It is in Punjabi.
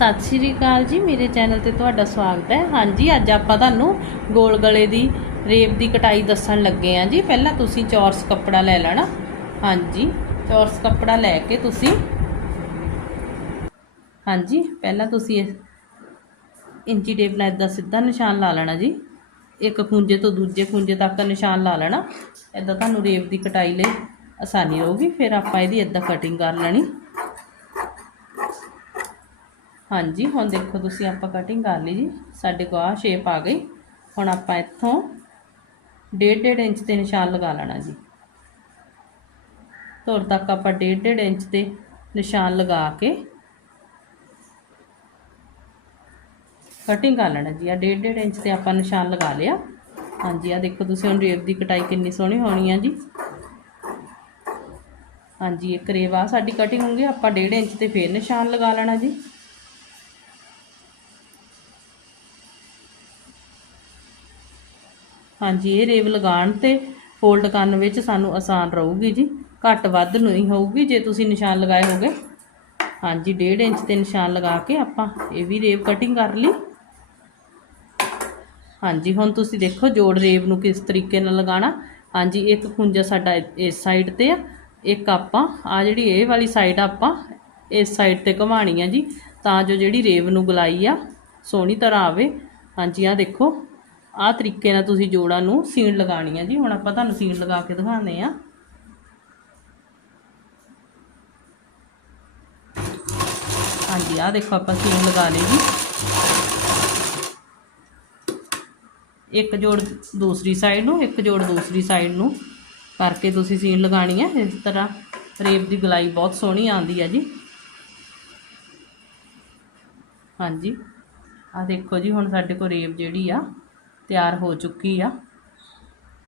ਸਤਿ ਸ਼੍ਰੀ ਅਕਾਲ ਜੀ, ਮੇਰੇ ਚੈਨਲ ਤੇ ਤੁਹਾਡਾ ਸਵਾਗਤ ਹੈ। ਹਾਂਜੀ, ਅੱਜ ਆਪਾਂ ਤੁਹਾਨੂੰ ਗੋਲ ਗਲੇ ਦੀ ਰੇਬ ਦੀ ਕਟਾਈ ਦੱਸਣ ਲੱਗੇ ਆ ਜੀ। ਪਹਿਲਾਂ ਤੁਸੀਂ ਚੌਰਸ ਕੱਪੜਾ ਲੈ ਲੈਣਾ। ਹਾਂਜੀ, ਚੌਰਸ ਕੱਪੜਾ ਲੈ ਕੇ ਤੁਸੀਂ ਹਾਂਜੀ, ਪਹਿਲਾਂ ਤੁਸੀਂ ਇੰਚੀ ਟੇਪ ਨਾਲ ਇਦਾਂ ਸਿੱਧਾ ਨਿਸ਼ਾਨ ਲਾ ਲੈਣਾ ਜੀ। ਇੱਕ ਖੁੰਝੇ ਤੋਂ ਦੂਜੇ ਖੁੰਝੇ ਤੱਕ ਨਿਸ਼ਾਨ ਲਾ ਲੈਣਾ। ਇਦਾਂ ਤੁਹਾਨੂੰ ਰੇਬ ਦੀ ਕਟਾਈ ਲਈ ਆਸਾਨੀ ਰਹੂਗੀ। ਫਿਰ ਆਪਾਂ ਇਹਦੀ ਇਦਾਂ ਕਟਿੰਗ ਕਰ ਲੈਣੀ। ਹਾਂਜੀ, ਹੁਣ ਦੇਖੋ ਤੁਸੀਂ ਆਪਾਂ ਕਟਿੰਗ ਕਰ ਲਈ ਜੀ। ਸਾਡੇ ਕੋਲ ਆਹ ਸ਼ੇਪ ਆ ਗਈ। ਹੁਣ ਆਪਾਂ ਇੱਥੋਂ 1.5 ਇੰਚ ਤੇ ਨਿਸ਼ਾਨ ਲਗਾ ਲੈਣਾ ਜੀ। ਧੁਰ ਤੱਕ ਆਪਾਂ 1.5 ਇੰਚ ਤੇ ਨਿਸ਼ਾਨ ਲਗਾ ਕੇ ਕਟਿੰਗ ਕਰ ਲੈਣਾ ਜੀ। ਆ 1.5 ਇੰਚ ਤੇ ਆਪਾਂ ਨਿਸ਼ਾਨ ਲਗਾ ਲਿਆ। ਹਾਂਜੀ ਆ ਦੇਖੋ ਤੁਸੀਂ ਹੁਣ ਰੇਬ ਦੀ ਕਟਾਈ ਕਿੰਨੀ ਸੋਹਣੀ ਹੋਣੀ ਆ ਜੀ। ਹਾਂਜੀ, ਇੱਕ ਰੇਵ ਆ ਸਾਡੀ ਕਟਿੰਗ ਹੋਊਗੀ ਆਪਾਂ 1.5 ਇੰਚ ਤੇ ਫੇਰ ਨਿਸ਼ਾਨ ਲਗਾ ਲੈਣਾ ਜੀ। ਹਾਂਜੀ, ਇਹ ਰੇਵ ਲਗਾਉਣ ਤੇ ਫੋਲਡ ਕਰਨ ਵਿੱਚ ਸਾਨੂੰ ਆਸਾਨ ਰਹੂਗੀ ਜੀ। ਘੱਟ ਵੱਧ ਨਹੀਂ ਹੋਊਗੀ ਜੇ ਤੁਸੀਂ ਨਿਸ਼ਾਨ ਲਗਾਏ ਹੋਗੇ। ਹਾਂਜੀ 1.5 ਇੰਚ ਤੇ ਨਿਸ਼ਾਨ ਲਗਾ ਕੇ ਆਪਾਂ ਇਹ ਵੀ ਰੇਵ ਕਟਿੰਗ ਕਰ ਲਈ। ਹਾਂਜੀ, ਹੁਣ ਤੁਸੀਂ ਦੇਖੋ ਜੋੜ ਰੇਵ ਨੂੰ ਕਿਸ ਤਰੀਕੇ ਨਾਲ ਲਗਾਉਣਾ। ਹਾਂਜੀ, ਇੱਕ ਖੁੰਝਾ ਸਾਡਾ ਇਸ ਸਾਈਡ ਤੇ ਆ। ਇੱਕ ਆਪਾਂ, ਆ ਜਿਹੜੀ ਇਹ ਵਾਲੀ ਸਾਈਡ ਆਪਾਂ ਇਸ ਸਾਈਡ ਤੇ ਘੁਮਾਣੀ ਆ ਜੀ, ਤਾਂ ਜੋ ਜਿਹੜੀ ਰੇਵ ਨੂੰ ਗਲਾਈ ਆ, ਸੋਹਣੀ ਤਰ੍ਹਾਂ ਆਵੇ। ਹਾਂਜੀ ਆ ਦੇਖੋ। ਆਹ ਤਰੀਕੇ ਨਾਲ ਤੁਸੀਂ ਜੋੜਾਂ ਨੂੰ ਸੀਣ ਲਗਾਣੀ ਆ ਜੀ। ਹੁਣ ਆਪਾਂ ਤੁਹਾਨੂੰ ਸੀਣ ਲਗਾ ਕੇ ਦਿਖਾਉਂਦੇ ਆ ਹਾਂਜੀ, ਆਹ ਦੇਖੋ ਆਪਾਂ ਸੀਣ ਲਗਾ ਲਈ ਜੀ। ਇੱਕ ਜੋੜ ਦੂਸਰੀ ਸਾਈਡ ਨੂੰ, ਇੱਕ ਜੋੜ ਦੂਸਰੀ ਸਾਈਡ ਨੂੰ ਕਰਕੇ ਤੁਸੀਂ ਸੀਨ ਲਗਾਣੀ ਹੈ। ਇਸ ਤਰ੍ਹਾਂ ਰੇਪ ਦੀ ਗਲਾਈ ਬਹੁਤ ਸੋਹਣੀ ਆਉਂਦੀ ਹੈ ਜੀ। ਹਾਂਜੀ ਆ ਦੇਖੋ ਜੀ, ਹੁਣ ਸਾਡੇ ਕੋਲ ਰੇਪ ਜਿਹੜੀ ਆ ਤਿਆਰ ਹੋ ਚੁੱਕੀ ਆ।